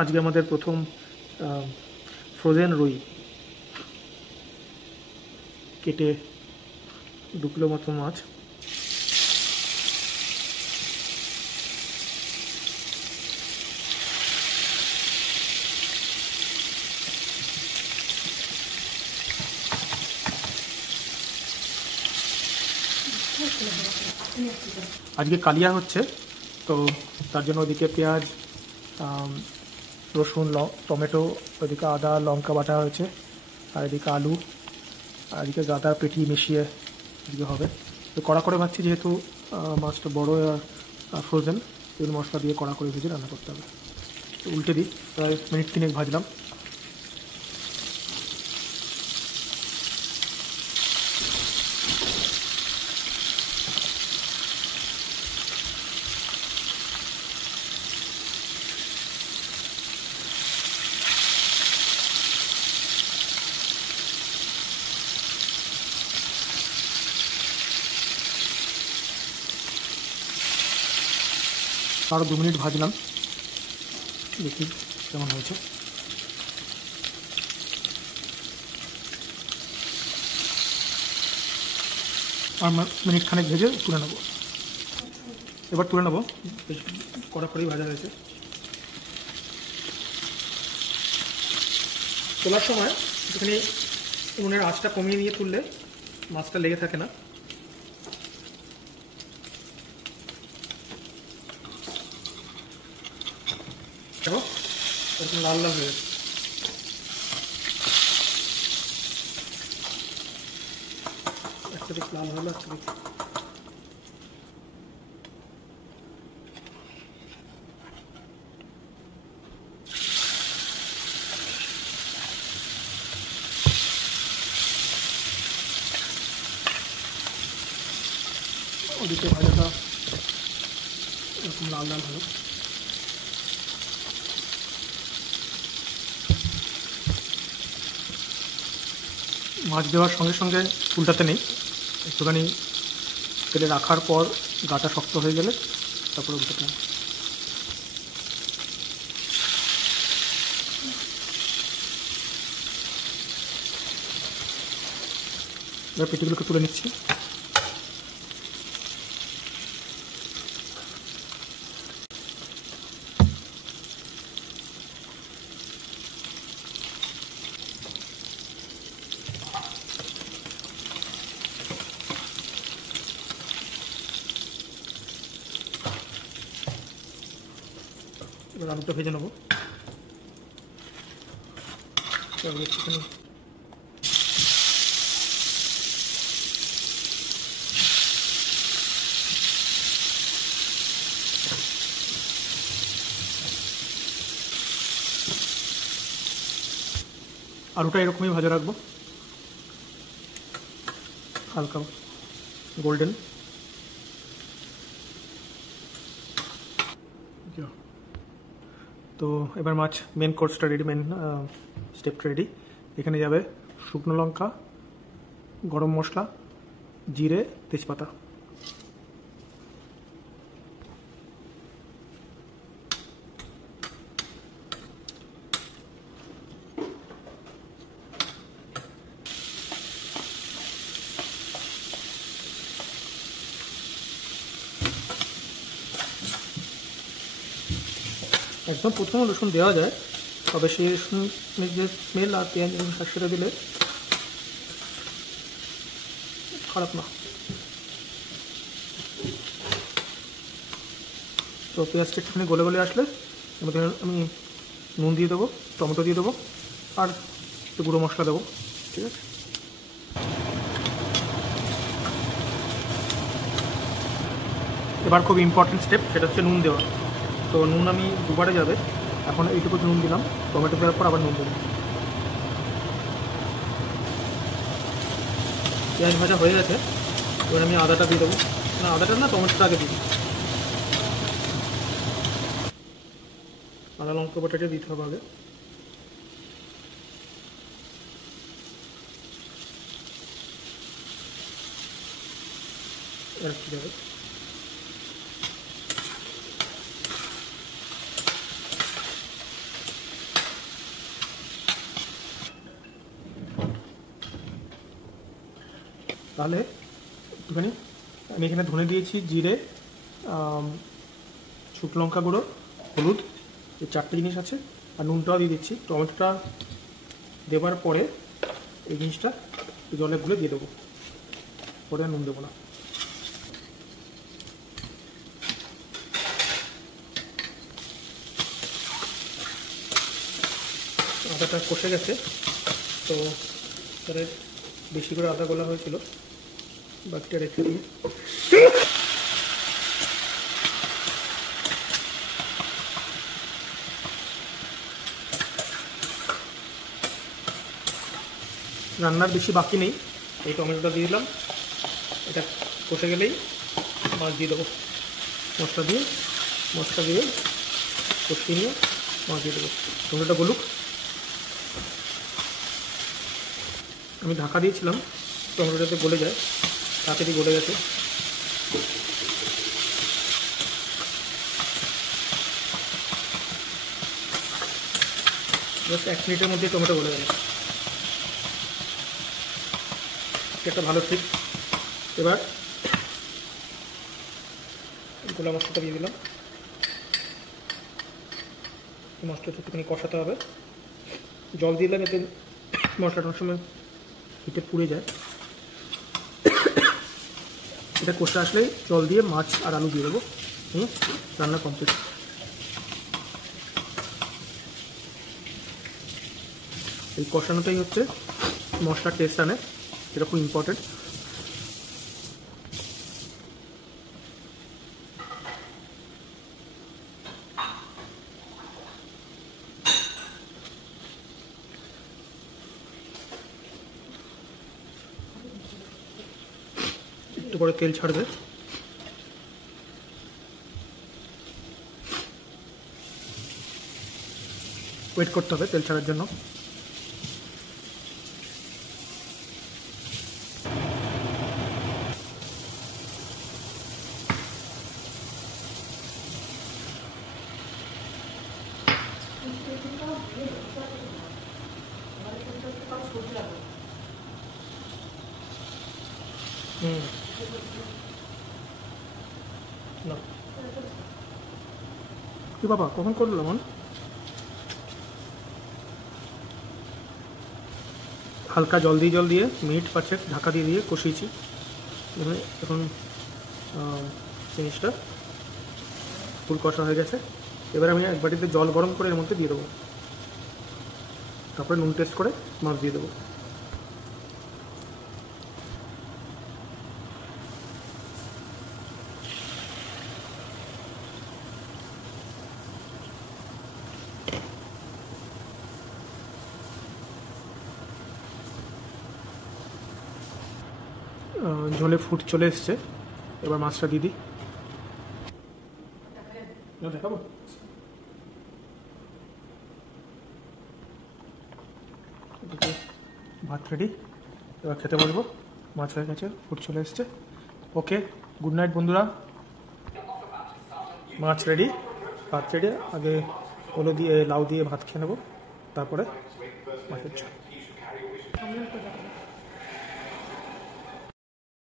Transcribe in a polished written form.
আজকে আমাদের প্রথম ফ্রোজেন রুই কেটে 2 কিলো মতো মাছ। আজকে কালিয়া হচ্ছে, তো তার জন্য ওদিকে পেঁয়াজ, রসুন, টমেটো, ওদিকে আদা লঙ্কা বাটা হয়েছে, আর এদিকে আলু, আর এদিকে গাদা পেটি মিশিয়ে এদিকে হবে। তো কড়া করে ভাজছি, যেহেতু মাছটা বড় আর ফ্রোজেন, তেল মশলা দিয়ে কড়া করে ভেজে রান্না করতে হবে। তো উল্টে দিই, প্রায় মিনিট 3 ভাজলাম। আরও 2 মিনিট ভাজলাম, দেখি কেমন হয়েছে। আর মিনিট খানেক ভেজে তুলে নেবো। এবার তুলে নেবো, বেশ কড়া করেই ভাজা হয়েছে। তোলার সময় একটুখানি উনুনের আঁচটা কমিয়ে নিয়ে তুললে মাছটা লেগে থাকে না। দেখো এরকম লাল লাল হয়ে গেছে। একটা দিক লাল হলো, একটা দিক ওদিকে ভাজাটা এরকম লাল লাল হলো। মাছ দেওয়ার সঙ্গে সঙ্গে উল্টাতে নেই, একটুখানি তেলে রাখার পর গাটা শক্ত হয়ে গেলে তারপরে উল্টাতে হবে। এবার পেটিগুলোকে তুলে নিচ্ছি। এবার আলুটা ভেজে নেবো। একটুখানি আলুটা এরকমই ভাজা রাখবো, হালকা গোল্ডেন। তো এবার মাছ মেন কোর্সটা রেডি, মেন স্টেপটা রেডি। এখানে যাবে শুকনো লঙ্কা, গরম মশলা, জিরে, তেজপাতা। একদম প্রথমে রসুন দেওয়া যায়, তবে সেই রসুনের যে স্মেল আর পেঁয়াজ এবং সেটা দিলে খারাপ না। তো পেঁয়াজটা একটুখানি গলে গলে আসলে এর মধ্যে আমি নুন দিয়ে দেবো, টমেটো দিয়ে দেবো, আর একটু গুঁড়ো মশলা দেবো। ঠিক আছে, এবার খুব ইম্পর্টেন্ট স্টেপ, সেটা হচ্ছে নুন দেওয়া। তো নুন আমি দুবারে যাবে, এখন এইটুকু নুন দিলাম, টমেটো দেওয়ার পর আবার নুন দেবো। পেঁয়াজ ভাজা হয়ে গেছে, এবার আমি আদাটা দিয়ে দেবো। না, আদাটা না, টমেটোটা আগে দিই। আদা লঙ্কা বাটাটা দিতে হবে আগে। আর কি যাবে, তাহলে একটুখানি আমি এখানে ধনে দিয়েছি, জিরে, শুকনো লঙ্কা গুঁড়ো, হলুদ, এই 4টে জিনিস আছে, আর নুনটাও দিয়ে দিচ্ছি। টমেটোটা দেওয়ার পরে এই জিনিসটা জলে গুলে দিয়ে দেবো, পরে নুন দেবো না। আদাটা কষে গেছে, তো তাহলে বেশি করে আদা গোলা হয়েছিল, বাকিটা রেখে দিয়ে রান্নার বেশি বাকি নেই। এই টমেটোটা দিয়ে দিলাম, এটা কষে গেলেই মাছ দিয়ে দেবো। মশলা দিয়ে কষিয়ে নিয়ে মাছ দিয়ে দেবো। টমেটোটা গলুক। আমি ঢাকা দিয়েছিলাম টমেটোটাতে গলে যায়, তাড়াতাড়ি গলে গেছে। জাস্ট 1 মিনিটের মধ্যে টমেটো গলে গেল, একটা ভালো ট্রিক। এবার গোলা মশলাটা দিয়ে দিলাম। মশলাটা একটুখানি কষাতে হবে, জল দিলাম, এতে মশলাটা অনেক সময় হিটে পুড়ে যায়। এটা কষে আসলেই জল দিয়ে মাছ আর আলু দিয়ে দেবো। রান্না কমপ্লিট। এই কষানোটাই হচ্ছে মশলার টেস্ট আনে, এটা খুব ইম্পর্টেন্ট। একটু করে তেল ছাড়বে। ওয়েট করতে হবে তেল ছাড়ার জন্য। না কি বাবা, কখন করলো মন? হালকা জল দিয়ে মিনিট 5 ঢাকা দিয়ে কষিয়েছি। এখন জিনিসটা ফুল কষা হয়ে গেছে। এবার আমি এক বাটিতে জল গরম করে এর মধ্যে দিয়ে দেবো, তারপরে নুন টেস্ট করে মাছ দিয়ে দেবো। ঝোলে ফুট চলে এসছে, এবার মাছটা দিয়ে দিই। দেখাবো। ভাত রেডি, এবার খেতে বসবো। মাছ হয়ে গেছে, ফুট চলে এসছে। ওকে, গুড নাইট বন্ধুরা। মাছ রেডি, ভাত রেডি। আগে ওলো দিয়ে লাউ দিয়ে ভাত খেয়ে নেবো, তারপরে মাছের ঝোল।